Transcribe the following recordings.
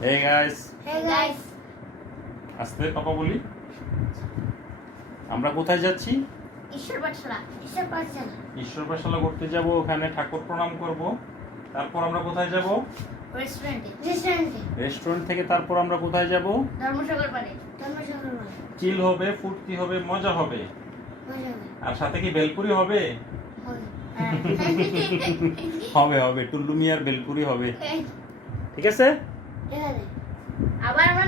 Hey guys, Hey guys, আস্তে পাপা বলি। আমরা কোথায় যাচ্ছি? ঈশ্বর পাঠশালা। ঈশ্বর পাঠশালা করতে যাব, ওখানে ঠাকুর প্রণাম করব। তারপর আমরা কোথায় যাব? রেস্টুরেন্টে। রেস্টুরেন্ট থেকে তারপর আমরা কোথায় যাব? ধর্মসাগর পাড়ে। চিল হবে, ফুর্তি হবে, মজা হবে। আর সাথে কি বেলপুরি হবে? হবে টুল্লু মিয়ার বেলপুরি হবে। ঠিক আছে? আবার আমরা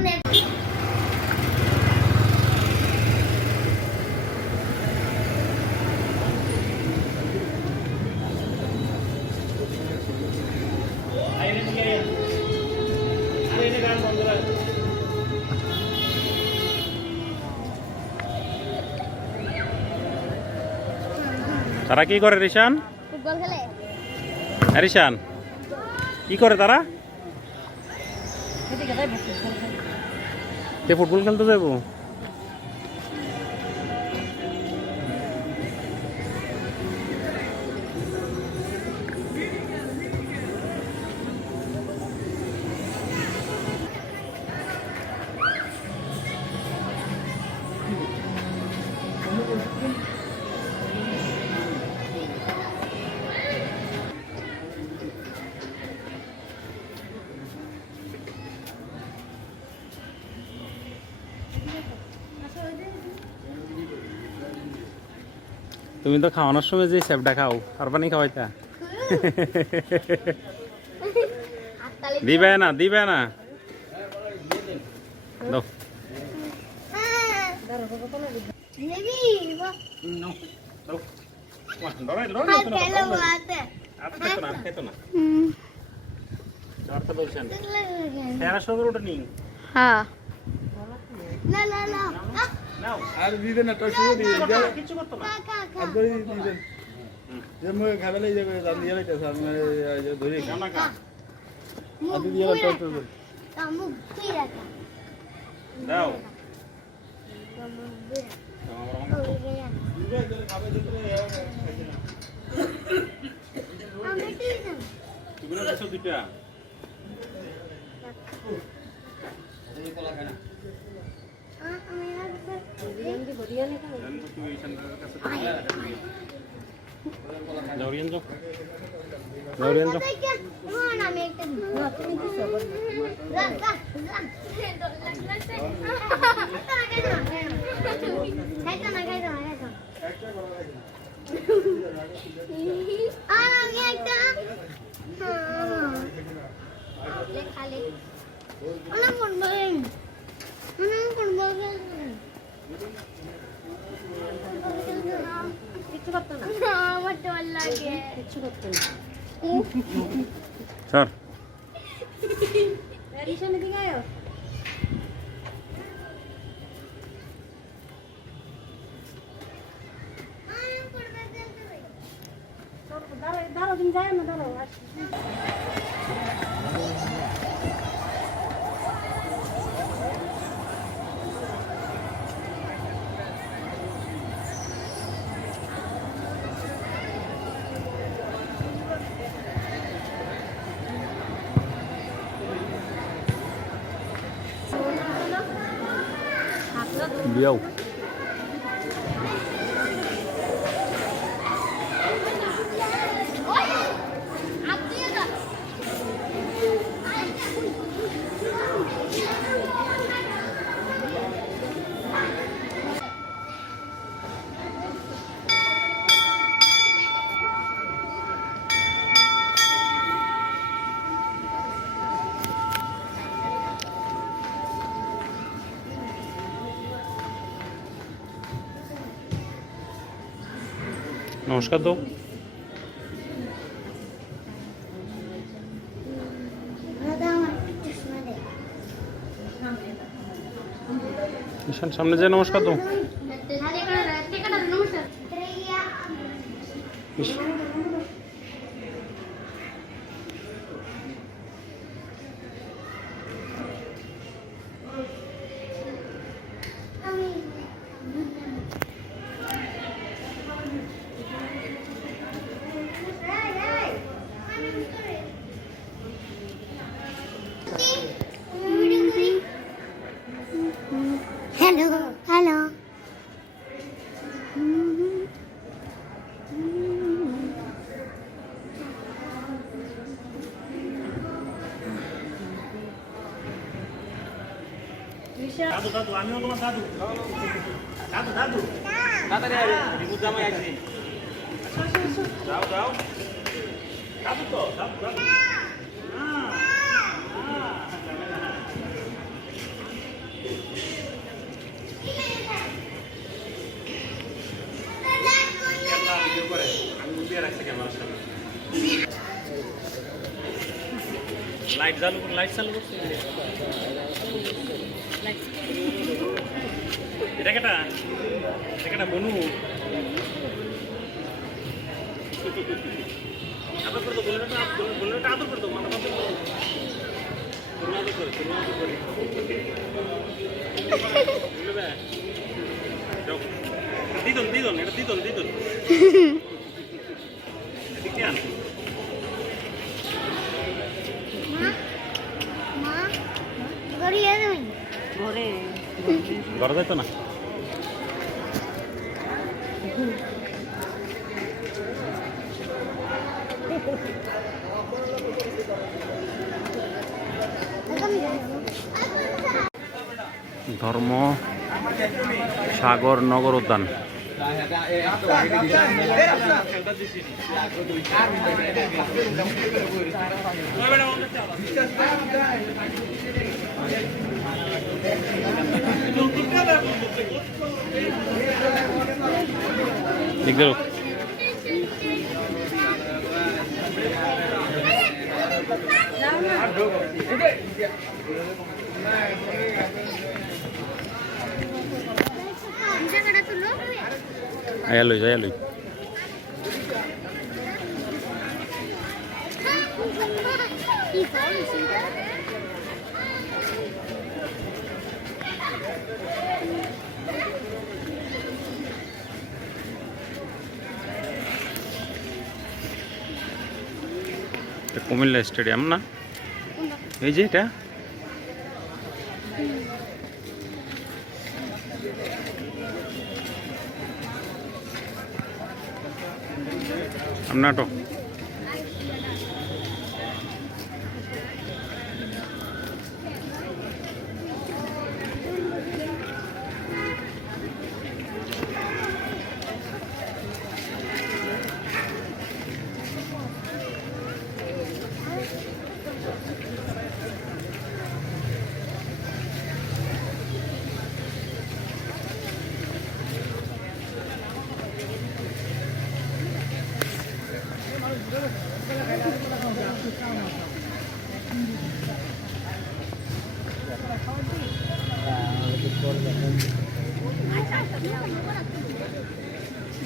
তারা কি করে রিশান? ফুটবল খেলে। রিশান কি করে তারা? ফুটবল খেলতে যাবো। তুমি তো খাওয়ানোর সময় যে স্যাপটা খাও আর পানি খাওয়াইতা। দিবে না দাও। হ্যাঁ আর দিবেন না, শুরু দিয়ে কিছু করতো না। আর ধরে দিবেন যে মুখে খাবেলে যাবে দাম দিয়ে লাইতেছে আমি ধরে আর দিয়ে লাইতেছে দাও দুইটা আমার ডর লাগে। স্যার দাঁড়াও তুমি যাই না, দাঁড়াও। বিয়াও নমস্কার দাও। ঈশান সামনে যে নমস্কার দাও। বিশাল দাদু দাদু আমিও তোমার দাদু দাদু দাদু তাড়াতাড়ি আয় রিমু জামাই আইছে যাও যাও দাদু তো দাদু দাদু ভিডিও করে আমি উঠিয়ে রাখছি ক্যামেরার সামনে লাইট চালু করছি এটা কেটা বনু আদর করে তো বলে আদর করে তো মাথা আদর করে দিদন এটা দিদন ঠিক আছে মা গড়িয়ে দেবেন ঘরে যাইতো না ধর্ম সাগর নগর উদ্যান আয়ালই কুমিল্লা স্টেডিয়াম না এই যে এটা নাটক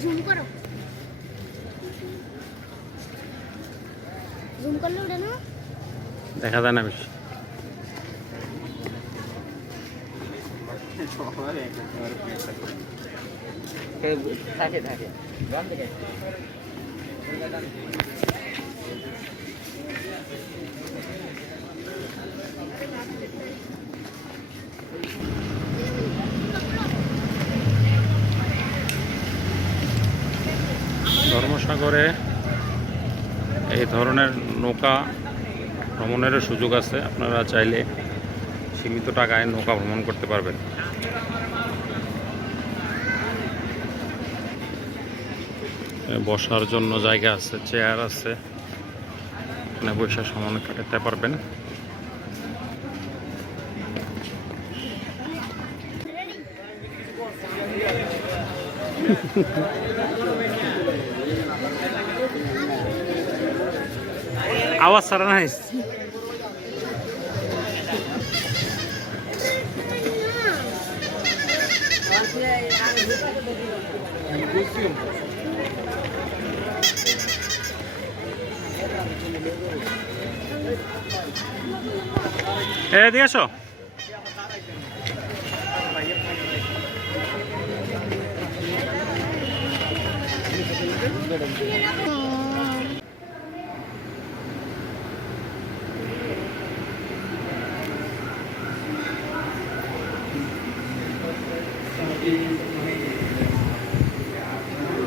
জুম করো জুম করলে ওটা না দেখা যায় না বেশি থাকে গ্রাম থেকে ধর্মসাগরে এই ধরনের নৌকা ভ্রমণেরও সুযোগ আছে আপনারা চাইলে সীমিত টাকায় নৌকা ভ্রমণ করতে পারবেন বসার জন্য জায়গা আছে চেয়ার আছে এখানে বসে সময় কাটাতে পারবেন আওয়াজ ছাড়া নাই এদিকে আসো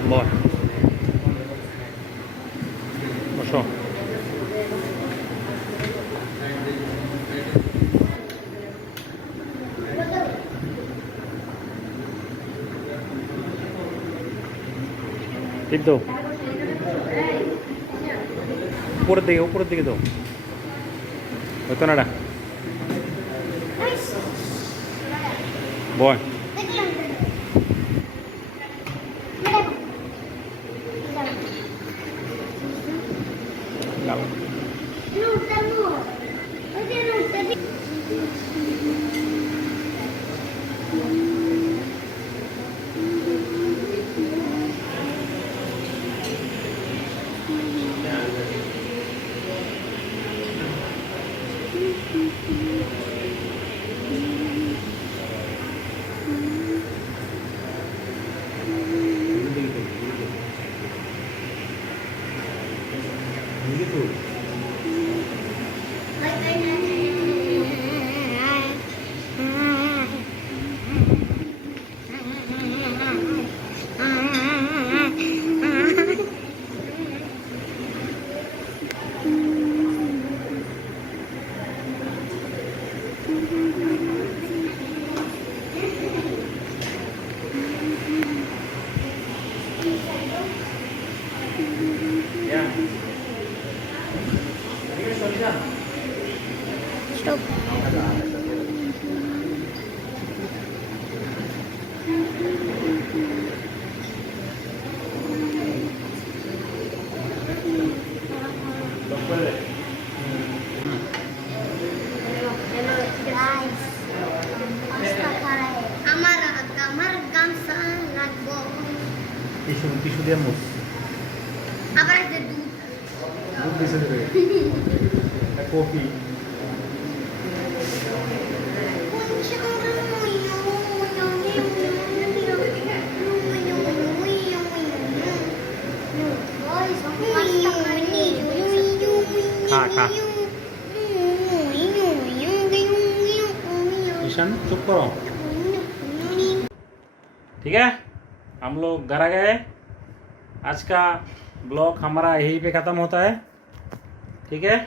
বল বসো টিপ দাও, উপরের দিকে দাও, ওই কোনাটা বয়। Stop. আমার গান লাগবো। টিস্যু দিয়ে মুখ। আবার একটা দুধ। দুধ দিছে দেবে। কফি। खा ईशान चुप करो। ठीक है, हम लोग घर आ गए। आज का ब्लॉग हमारा यहीं पे ख़त्म होता है। ठीक है,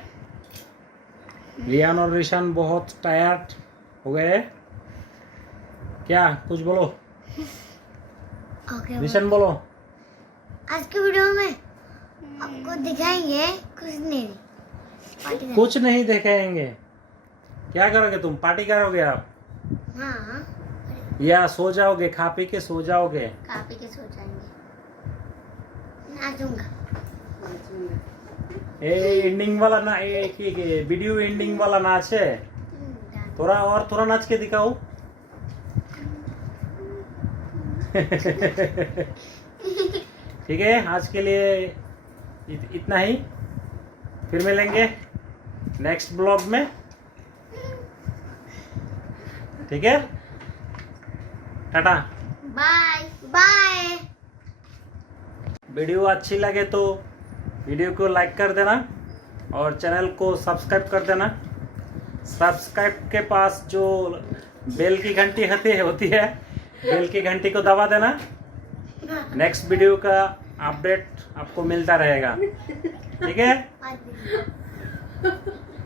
रियान और ईशान बहुत टायर्ड हो गए। क्या कुछ बोलो? ओके, ईशान बोलो। आज के वीडियो में आपको दिखाएंगे कुछ नहीं दिखाएंगे। क्या करोगे तुम? पार्टी करोगे आप हाँ, या सो जाओगे? खा पी के सो जाओगे? काफी के सो जाएंगे। नाचूंगा। ए एंडिंग वाला ना, वीडियो एंडिंग वाला नाच है। थोड़ा और थोड़ा नाच के दिखाओ। ठीक है, आज के लिए इतना ही। फिर मिलेंगे नेक्स्ट ब्लॉग में। ठीक है, टाटा बाय बाय। वीडियो अच्छी लगे तो वीडियो को लाइक कर देना और चैनल को सब्सक्राइब कर देना। सब्सक्राइब के पास जो बेल की घंटी होती है, बेल की घंटी को दबा देना। नेक्स्ट वीडियो का अपडेट आपको मिलता रहेगा। ठीक है।